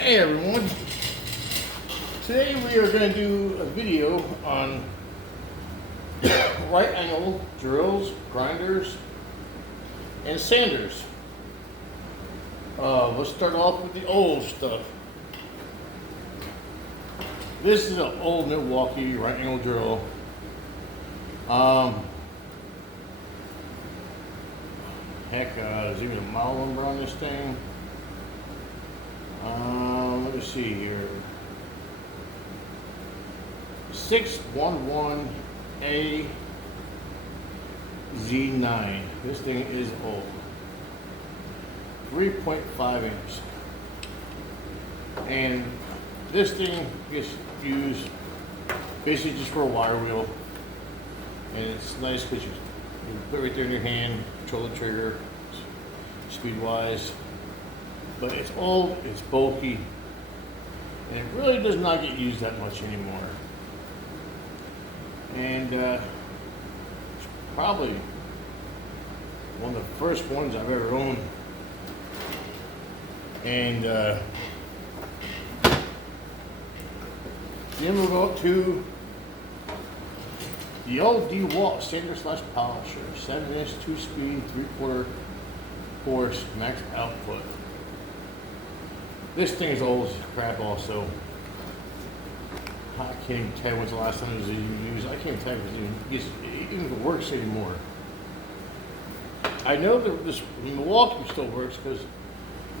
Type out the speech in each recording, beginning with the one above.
Hey everyone, today we are going to do a video on right angle drills, grinders, and sanders. Let's start off with the old stuff. This is an old Milwaukee right angle drill. There's even a model number on this thing. Let me see here. 611A Z9. This thing is old. 3.5 inch. And this thing gets used basically just for a wire wheel. And it's nice because you put it right there in your hand, control the trigger, speed wise. But it's old, it's bulky, and it really does not get used that much anymore. And it's probably one of the first ones I've ever owned. And then we'll go up to the old DeWalt sander slash polisher, 7-inch, 2-speed, 3/4 horse max output. This thing is old as crap also. I can't even tell when's the last time it was even used. I can't tell if it even works anymore. I know that this Milwaukee still works because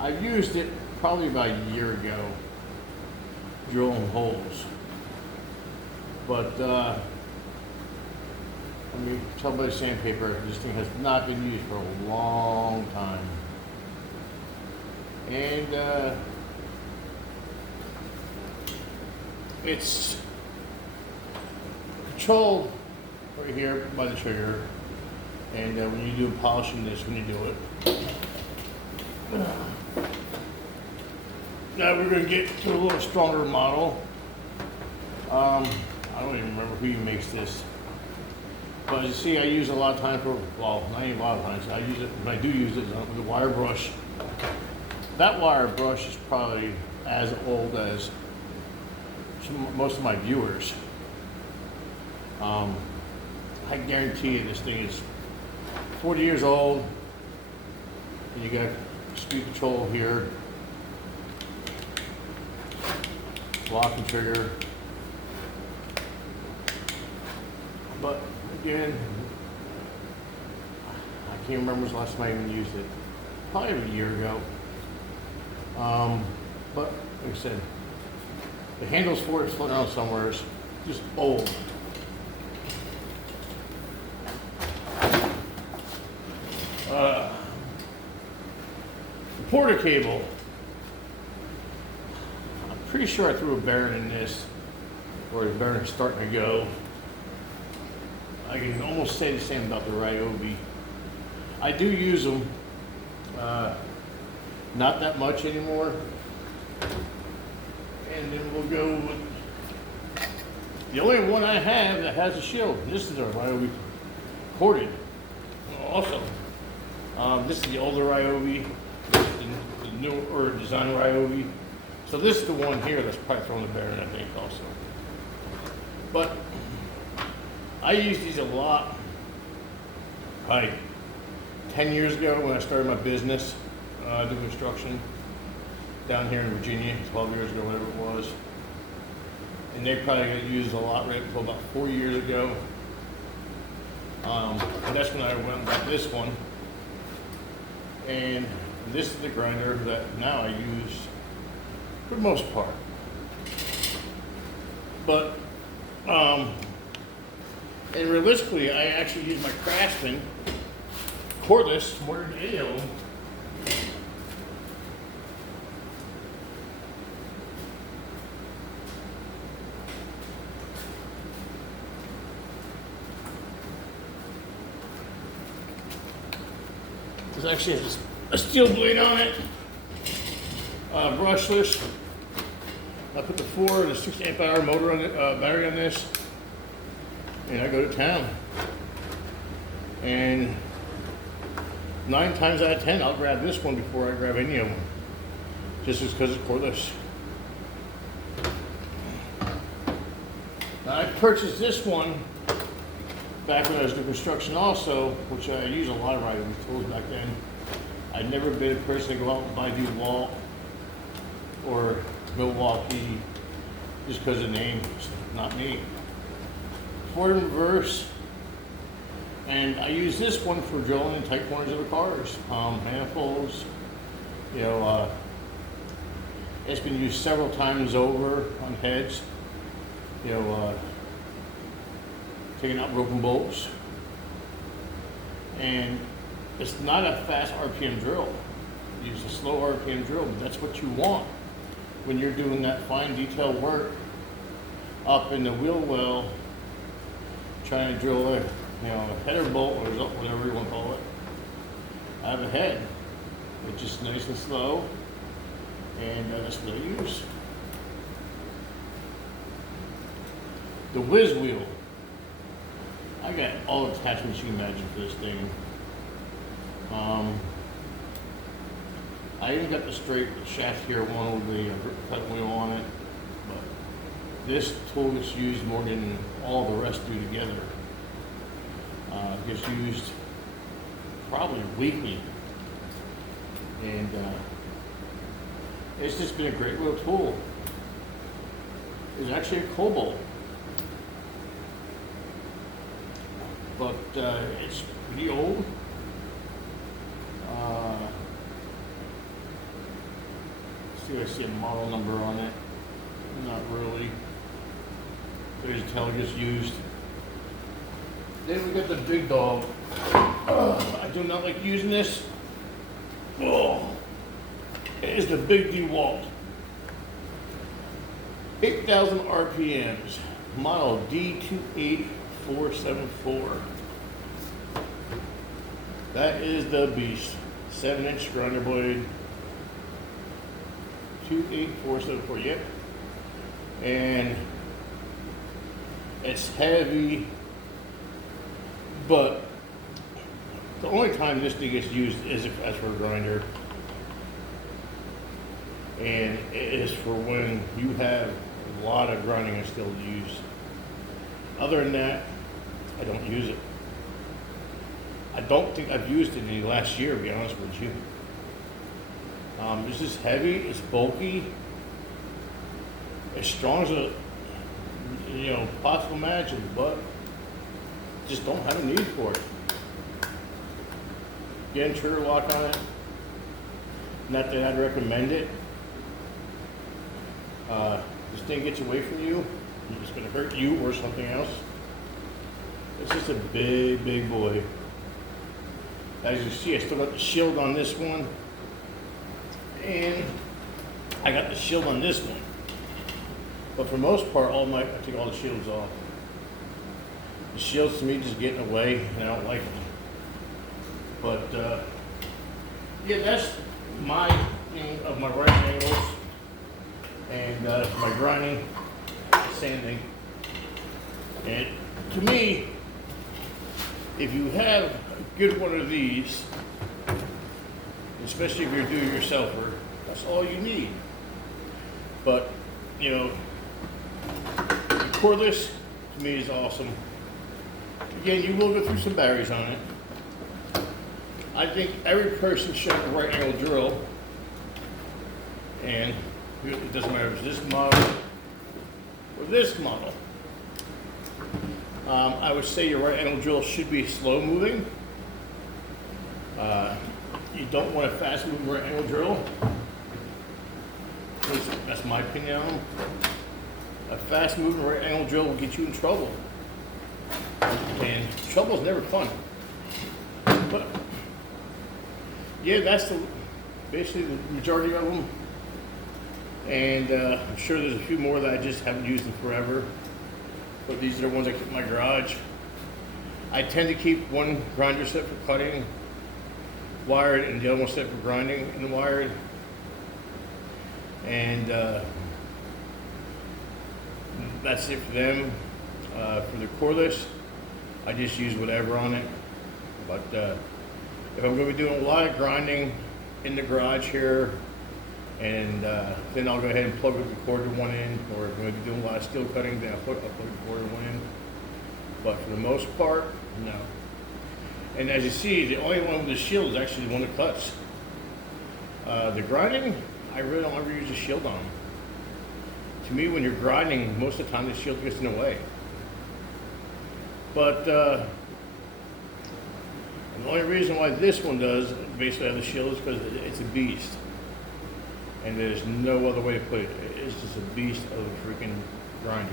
I've used it probably about a year ago, drilling holes. But I mean, tell by the sandpaper, this thing has not been used for a long time. And it's controlled right here by the trigger, and when you do polishing this, when you do it. Now we're going to get to a little stronger model. I don't even remember who makes this, but you see, I use it a lot of times for, well, not even a lot of times. I use it when I do use it with the wire brush. That wire brush is probably as old as most of my viewers. I guarantee you this thing is 40 years old. And you got speed control here, lock and trigger. But again, I can't remember the last time I even used it. Probably a year ago. But like I said, the handles for it's floating around somewhere. It's just old. The Porter cable. I'm pretty sure I threw a bearing in this, or the bearing is starting to go. I can almost say the same about the Ryobi. I do use them. Not that much anymore. And then we'll go with the only one I have that has a shield. This is our Ryobi corded. Also, this is the older Ryobi, the new or design Ryobi. So this is the one here that's probably throwing the bearing, I think, also. But I used these a lot. Like 10 years ago when I started my business, doing construction down here in Virginia, 12 years ago, whatever it was. And they probably got used a lot right until about 4 years ago. And that's when I went and got this one. And this is the grinder that now I use for the most part. But, and realistically, I actually use my Craftsman cordless more than any of them. This actually has a steel blade on it, brushless. I put the 4 and a 6 amp hour motor on it, battery on this, and I go to town. And 9 times out of 10, I'll grab this one before I grab any of them. just because it's cordless. Now I purchased this one back when I was doing construction also, which I use a lot of Ryobi tools back then. I'd never been a person to go out and buy DeWalt or Milwaukee just because of the name. It's not me. Ford in reverse, and I use this one for drilling in tight corners of the cars, manifolds. You know, it's been used several times over on heads. You know, taking out broken bolts, and it's not a fast RPM drill. Use a slow RPM drill, but that's what you want when you're doing that fine detail work up in the wheel well, trying to drill a header bolt or whatever you want to call it. I have a head, which is nice and slow, and that's what I use. The Whiz wheel. I got all the attachments you can imagine for this thing. I even got the straight shaft here, one with the cut wheel on it. But this tool gets used more than all the rest do together. Gets used probably weekly. And it's just been a great little tool. It's actually a Cobalt. But it's pretty old. See if I see a model number on it. Not really. There's a tell just used. Then we got the big dog. I do not like using this. Oh, it is the big DeWalt. 8,000 RPMs. Model D28474. That is the beast. 7-inch grinder blade. 28474, yep. And it's heavy, but the only time this thing gets used is as for a grinder. And it is for when you have a lot of grinding and still use. Other than that, I don't use it. I don't think I've used it any last year, to be honest with you. This is heavy, it's bulky, as strong as possible imagine, but just don't have a need for it. Again, trigger lock on it. Not that I'd recommend it. This thing gets away from you, it's going to hurt you or something else. It's just a big, big boy. As you see, I still got the shield on this one, and I got the shield on this one. But for the most part, I take all the shields off. The shields to me just get in the way, and I don't like them. But yeah, that's my of my right angles and my grinding, sanding. And to me, if you have a good one of these, especially if you're a do-it-yourselfer, that's all you need. But cordless to me is awesome. Again, you will go through some batteries on it. I think every person should have a right angle drill, and it doesn't matter if it's this model or this model. I would say your right angle drill should be slow moving. You don't want a fast moving right angle drill. That's my opinion on them. A fast moving right angle drill will get you in trouble. And trouble is never fun. But yeah, that's basically the majority of them. And I'm sure there's a few more that I just haven't used in forever. But these are the ones I keep in my garage. I tend to keep one grinder set for cutting, wired, and the other one set for grinding and wired. And that's it for them. For the cordless, I just use whatever on it. But if I'm going to be doing a lot of grinding in the garage here, And then I'll go ahead and plug the cord to one end, or if I'm going to be doing a lot of steel cutting, then I'll plug the cord to one end. But for the most part, no. And as you see, the only one with the shield is actually the one that cuts. The grinding, I really don't ever use a shield on. To me, when you're grinding, most of the time the shield gets in the way. But the only reason why this one does basically have the shield is because it's a beast. And there's no other way to put it. It's just a beast of a freaking grinder.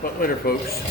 But later, folks.